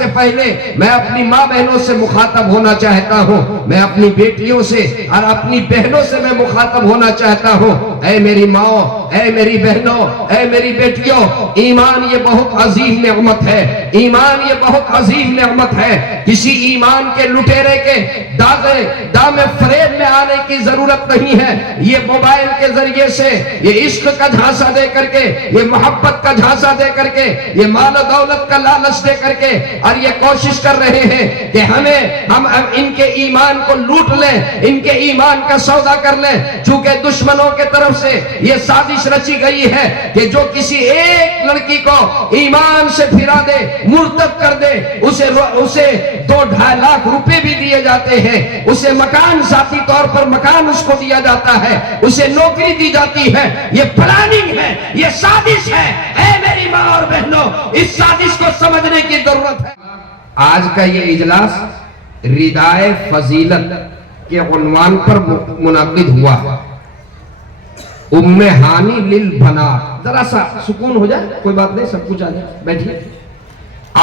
سے پہلے میں اپنی ماں بہنوں سے مخاطب ہونا چاہتا ہوں، میں اپنی بیٹیوں سے اور اپنی بہنوں سے میں مخاطب ہونا چاہتا ہوں۔ اے میری ماں، اے میری بہنوں، اے میری بیٹیوں، ایمان یہ بہت عظیم نعمت ہے، ایمان یہ بہت عظیم نعمت ہے۔ کسی ایمان کے لٹیرے کے دام فریب میں آنے کی ضرورت نہیں ہے۔ یہ موبائل کے ذریعے سے، یہ عشق کا جھانسا دے کر کے، یہ محبت کا جھانسا دے کر کے، یہ مال و دولت کا لالچ دے کر کے، اور یہ کوشش کر رہے ہیں کہ ہم ان کے ایمان کو لوٹ لیں، ان کے ایمان کا سودا کر لیں۔ چونکہ دشمنوں کے طرف سے یہ سازش رچی گئی ہے کہ جو کسی ایک لڑکی کو ایمان سے پھرا دے، مرتد کر دے، اسے 2-2.5 لاکھ روپے بھی دیے جاتے ہیں، اسے مکان، ذاتی طور پر مکان اس کو دیا جاتا ہے، اسے نوکری دی جاتی ہے۔ یہ پلاننگ ہے، یہ سازش ہے۔ اے میری ماں اور بہنوں، اس سازش کو سمجھنے کی ضرورت ہے۔ آج کا یہ اجلاس ردائے فضیلت کے عنوان پر منعقد ہوا ہے۔ ام ہانی للبنات، ذرا سا سکون ہو جائے، کوئی بات نہیں، سب کچھ آ جائے، بیٹھیے۔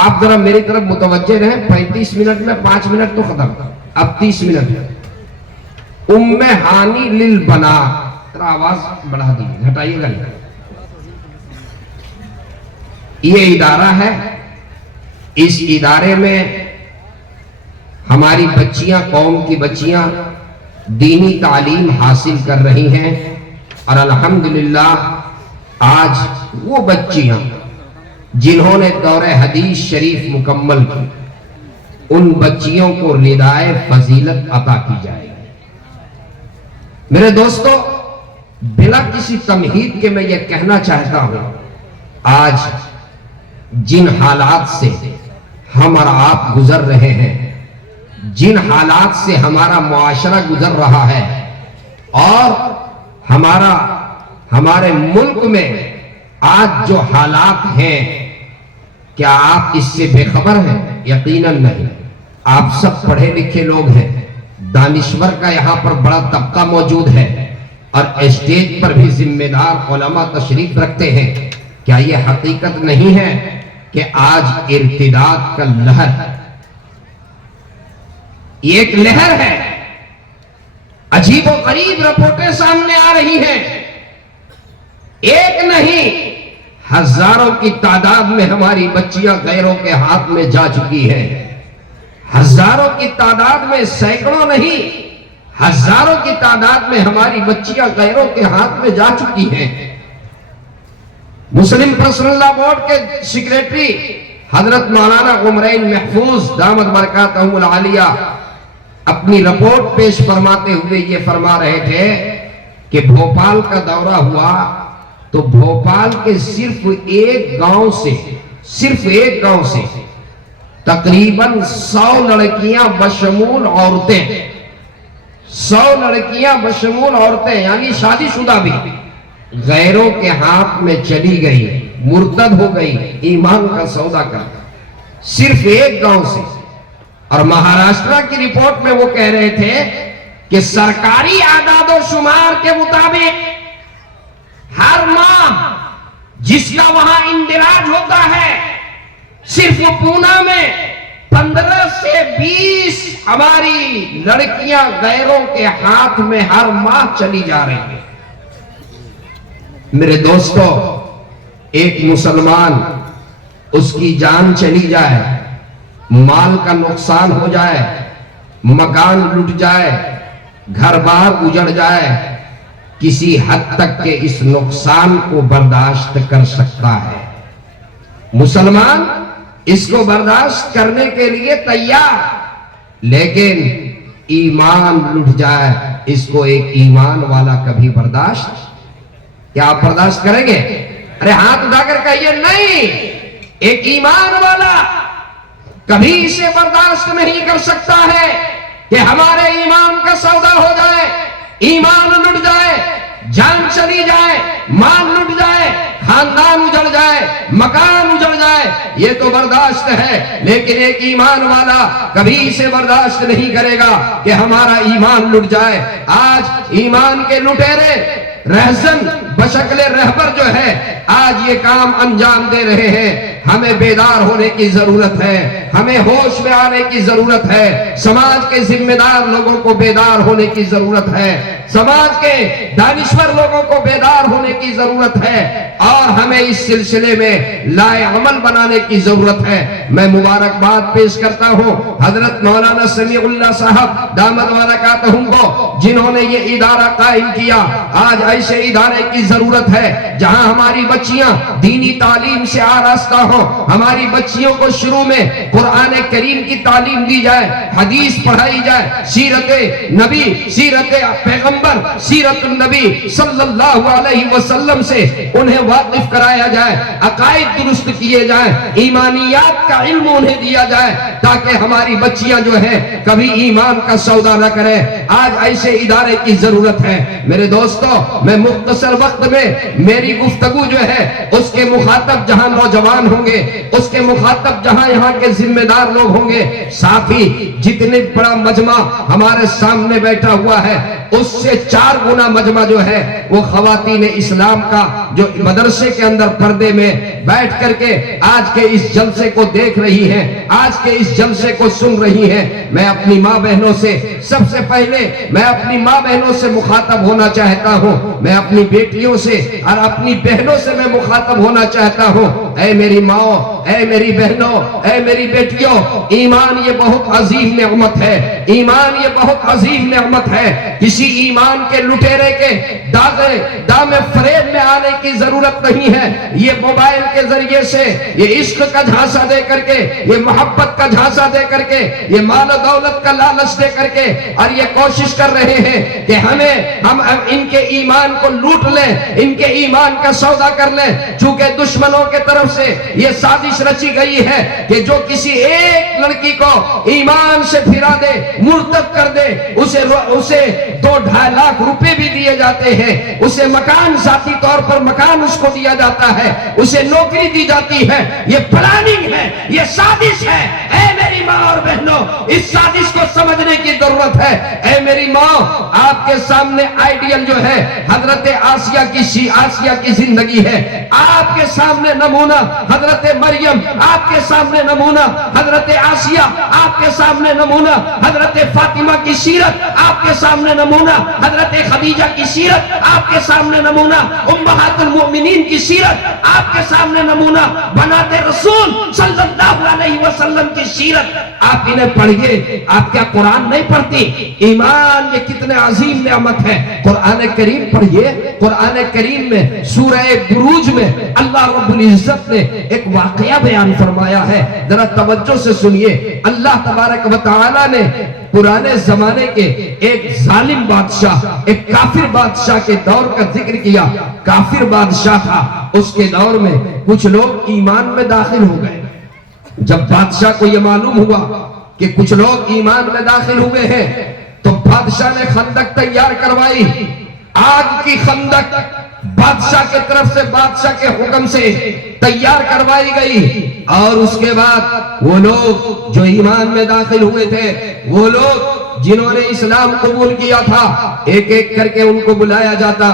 آپ ذرا میری طرف متوجہ رہیں، 35 منٹ میں 5 منٹ تو ختم، اب 30 منٹ ہے۔ ام ہانی للبنات، ذرا آواز بڑھا دیجیے، ہٹائیے گا نہیں۔ یہ ادارہ ہے، اس ادارے میں ہماری بچیاں، قوم کی بچیاں دینی تعلیم حاصل کر رہی ہیں، اور الحمدللہ آج وہ بچیاں جنہوں نے دور حدیث شریف مکمل کی، ان بچیوں کو ردائے فضیلت عطا کی جائے گی۔ میرے دوستو، بلا کسی تمہید کے میں یہ کہنا چاہتا ہوں، آج جن حالات سے ہم اور آپ گزر رہے ہیں، جن حالات سے ہمارا معاشرہ گزر رہا ہے، اور ہمارے ملک میں آج جو حالات ہیں، کیا آپ اس سے بے خبر ہیں؟ یقیناً نہیں۔ آپ سب پڑھے لکھے لوگ ہیں، دانشور کا یہاں پر بڑا طبقہ موجود ہے، اور اسٹیج پر بھی ذمہ دار علماء تشریف رکھتے ہیں۔ کیا یہ حقیقت نہیں ہے کہ آج ارتداد کا لہر، یہ ایک لہر ہے، عجیب و غریب رپورٹیں سامنے آ رہی ہیں، ایک نہیں ہزاروں کی تعداد میں ہماری بچیاں غیروں کے ہاتھ میں جا چکی ہیں، ہزاروں کی تعداد میں، سینکڑوں نہیں، ہزاروں کی تعداد میں ہماری بچیاں غیروں کے ہاتھ میں جا چکی ہیں۔ مسلم پرسنل لا بورڈ کے سیکریٹری حضرت مولانا عمرین محفوظ دامت برکاتہم العالیہ اپنی رپورٹ پیش فرماتے ہوئے یہ فرما رہے تھے کہ بھوپال کا دورہ ہوا تو بھوپال کے صرف ایک گاؤں سے تقریباً 100 لڑکیاں بشمول عورتیں، 100 لڑکیاں بشمول عورتیں یعنی شادی شدہ بھی غیروں کے ہاتھ میں چلی گئی، مرتد ہو گئی، ایمان کا سودا کر، صرف ایک گاؤں سے۔ اور مہاراشٹرا کی رپورٹ میں وہ کہہ رہے تھے کہ سرکاری اعداد و شمار کے مطابق ہر ماہ جس کا وہاں اندراج ہوتا ہے، صرف پونا میں 15 سے 20 ہماری لڑکیاں غیروں کے ہاتھ میں ہر ماہ چلی جا رہی ہیں۔ میرے دوستو، ایک مسلمان، اس کی جان چلی جائے، مال کا نقصان ہو جائے، مکان لٹ جائے، گھر بار اجڑ جائے، کسی حد تک کہ اس نقصان کو برداشت کر سکتا ہے، مسلمان اس کو برداشت کرنے کے لیے تیار، لیکن ایمان لٹ جائے، اس کو ایک ایمان والا کبھی برداشت، کیا آپ برداشت کریں گے؟ ارے ہاتھ اٹھا کر کہیے نہیں، ایک ایمان والا کبھی اسے برداشت نہیں کر سکتا ہے کہ ہمارے ایمان کا سودا ہو جائے، ایمان لٹ جائے، جان چلی جائے، مال لٹ جائے، خاندان اجڑ جائے، مکان اجڑ جائے، یہ تو برداشت ہے، لیکن ایک ایمان والا کبھی اسے برداشت نہیں کرے گا کہ ہمارا ایمان لٹ جائے۔ آج ایمان کے لٹیرے رہزن بشکل رہبر جو ہے آج یہ کام انجام دے رہے ہیں۔ ہمیں بیدار ہونے کی ضرورت ہے، ہمیں ہوش میں آنے کی ضرورت ہے، سماج کے ذمہ دار لوگوں کو بیدار ہونے کی ضرورت ہے، سماج کے دانشور لوگوں کو بیدار ہونے کی ضرورت ہے، اور ہمیں اس سلسلے میں لائے عمل بنانے کی ضرورت ہے۔ میں مبارکباد پیش کرتا ہوں حضرت مولانا سمیع اللہ صاحب دامت برکاتہم کو، جنہوں نے یہ ادارہ قائم کیا۔ آج ایسے ادارے کی ضرورت ہے جہاں ہماری بچیاں دینی تعلیم سے آراستہ ہوں، ہماری بچیوں کو شروع میں قرآن کریم کی تعلیم دی جائے، حدیث پڑھائی جائے، سیرت نبی، سیرت پیغمبر، سیرت النبی صلی اللہ علیہ وسلم سے انہیں واقف کرایا جائے، عقائد درست کیے جائیں، ایمانیات کا علم انہیں دیا جائے، تاکہ ہماری بچیاں جو ہیں کبھی ایمان کا سودا نہ کریں۔ آج ایسے ادارے کی ضرورت ہے۔ میرے دوستو، میں مختصر وقت میں میری گفتگو جو ہے اس کے مخاطب جہاں نوجوان ہوں گے، اس کے مخاطب جہاں یہاں کے ذمہ دار لوگ ہوں گے، ساتھ ہی جتنے بڑا مجمع ہمارے سامنے بیٹھا ہوا ہے اس سے 4 گنا مجمع جو ہے وہ خواتین اسلام کا، جو مدرسے کے اندر پردے میں بیٹھ کر کے آج کے اس جلسے کو دیکھ رہی ہیں، آج کے اس جلسے کو سن رہی ہیں۔ میں اپنی ماں بہنوں سے سب سے پہلے میں اپنی ماں بہنوں سے مخاطب ہونا چاہتا ہوں، میں اپنی بیٹیوں سے اور اپنی بہنوں سے میں مخاطب ہونا چاہتا ہوں۔ اے میری ماں، اے میری بہنوں، اے میری بیٹیوں، ایمان یہ بہت عظیم نعمت ہے، ایمان یہ بہت عظیم نعمت ہے۔ کسی ایمان کے لٹیرے کے دام فریب میں آنے کی ضرورت نہیں ہے۔ یہ موبائل کے ذریعے سے یہ عشق کا جھانسا دے کر کے، یہ محبت کا جھانسا دے کر کے، یہ مال و دولت کا لالچ دے کر کے، اور یہ کوشش کر رہے ہیں کہ ہم ان کے ایمان کو لوٹ لیں، ان کے ایمان کا سودا کر لیں۔ چونکہ دشمنوں کے طرف سے یہ سازش رچی گئی ہے کہ جو کسی ایک لڑکی کو ایمان سے پھرا دے، مرتد کر دے، اسے 2-2.5 لاکھ روپے بھی دیے جاتے ہیں، اسے مکان ذاتی طور پر مکان اس کو دیا جاتا ہے، اسے نوکری دی جاتی ہے۔ یہ پلاننگ ہے، یہ سازش ہے۔ اے میری ماں اور بہنوں، اس سازش کو سمجھنے کی ضرورت ہے۔ اے میری ماں، آپ کے سامنے آئیڈیل جو ہے حضرت آسیہ کی زندگی ہے، آپ کے سامنے نمونہ حضرت مریم، آپ کے سامنے نمونہ حضرت آسیہ، آپ کے سامنے نمونہ حضرت فاطمہ کی سیرت، آپ کے سامنے نمونہ حضرت خدیجہ کی سیرت، آپ کے سامنے نمونہ امہات المؤمنین کی سیرت، آپ کے سامنے نمونہ بنات رسول صلی اللہ علیہ وسلم کی سیرت۔ آپ انہیں پڑھئے۔ آپ کیا قرآن نہیں پڑھتی؟ ایمان یہ کتنے عظیم نعمت ہے۔ قرآن کریم پڑھئے۔ قرآن کریم میں سورہ بروج میں اللہ رب العزت نے ایک واقعہ بیان فرمایا ہے، ذرا توجہ سے سنیے۔ اللہ تبارک و تعالی نے پرانے زمانے کے ایک ظالم بادشاہ، ایک کافر بادشاہ کے دور کا ذکر کیا۔ کافر بادشاہ تھا، اس کے دور میں کچھ لوگ ایمان میں داخل ہو گئے۔ جب بادشاہ کو یہ معلوم ہوا کہ کچھ لوگ ایمان میں داخل ہوئے ہیں تو بادشاہ نے خندق تیار کروائی، آگ کی خندق بادشاہ کے طرف سے، بادشاہ کے حکم سے تیار کروائی گئی۔ اور اس کے بعد وہ لوگ جو ایمان میں داخل ہوئے تھے، وہ لوگ جنہوں نے اسلام قبول کیا تھا، ایک ایک کر کے ان کو بلایا جاتا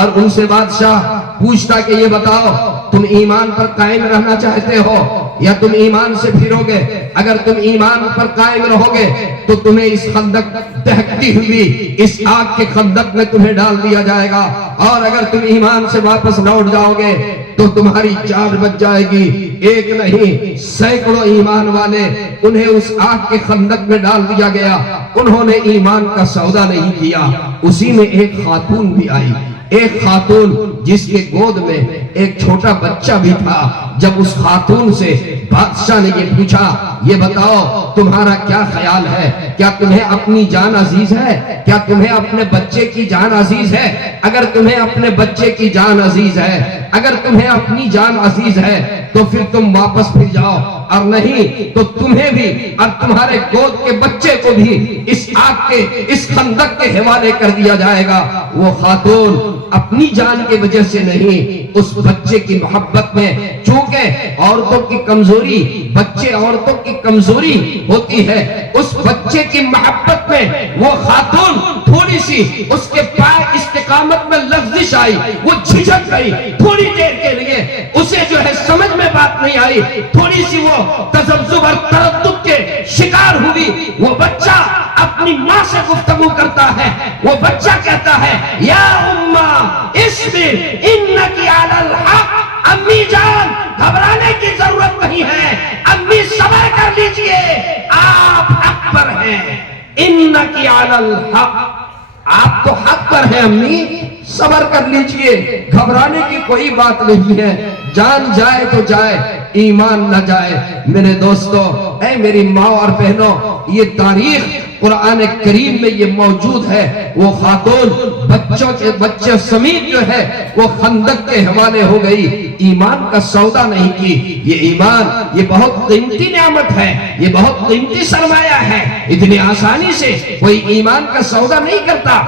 اور ان سے بادشاہ پوچھتا کہ یہ بتاؤ تم ایمان پر قائم رہنا چاہتے ہو یا تم ایمان سے پھرو گے؟ اگر تم ایمان پر قائم رہو گے تو تمہیں اس خندق دہکتی ہوئی اس آگ کے خندق میں تمہیں ڈال دیا جائے گا، اور اگر تم ایمان سے واپس لوٹ جاؤ گے تو تمہاری جان بچ جائے گی۔ ایک نہیں، سینکڑوں ایمان والے انہیں اس آگ کے خندق میں ڈال دیا گیا۔ انہوں نے ایمان کا سودا نہیں کیا۔ اسی میں ایک خاتون بھی آئی، ایک خاتون جس کے گود میں ایک چھوٹا بچہ بھی تھا۔ جب اس خاتون سے بادشاہ نے یہ پوچھا، یہ بتاؤ تمہارا کیا خیال ہے؟ کیا تمہیں اپنی جان عزیز ہے؟ کیا تمہیں اپنے بچے کی جان عزیز ہے؟ اگر تمہیں اپنے بچے کی جان عزیز ہے، اگر تمہیں اپنی جان عزیز ہے تو پھر تم واپس پھر جاؤ، اور نہیں تو تمہیں بھی اور تمہارے گود کے بچے کو بھی اس آگ کے، اس خندق کے حوالے کر دیا جائے گا۔ وہ خاتون اپنی جان کی وجہ سے نہیں، اس بچے کی محبت میں، چونکہ عورتوں کی کمزوری، بچے عورتوں کی کمزوری ہوتی ہے، اس بچے کی محبت میں وہ خاتون تھوڑی تھوڑی سی اس کے پائے استقامت میں لغزش آئی، وہ جھجک گئی تھوڑی دیر کے لیے، اسے جو ہے سمجھ میں بات نہیں آئی، تھوڑی سی وہ تذبذب اور تردد کے شکار ہوئی۔ وہ بچہ اپنی ماں سے گفتگو کرتا ہے، وہ بچہ کہتا ہے یا اماں اصبر انکی علی الحق، امی جان گھبرانے کی ضرورت نہیں ہے، امی صبر کر لیجئے، آپ حق پر ہیں، انکی علی الحق، آپ تو حق پر ہیں امی، صبر کر لیجئے، گھبرانے کی کوئی بات نہیں ہے، جان جائے تو جائے، ایمان نہ جائے۔ میرے دوستو، اے میری ماں اور بہنوں، یہ تاریخ قرآن کریم میں یہ موجود ہے۔ وہ خاتون بچے سمیت جو ہے وہ خندق کے حوالے ہو گئی، ایمان کا سودا نہیں کی۔ یہ ایمان یہ بہت قیمتی نعمت ہے، یہ بہت قیمتی سرمایہ ہے، اتنی آسانی سے کوئی ایمان کا سودا نہیں کرتا۔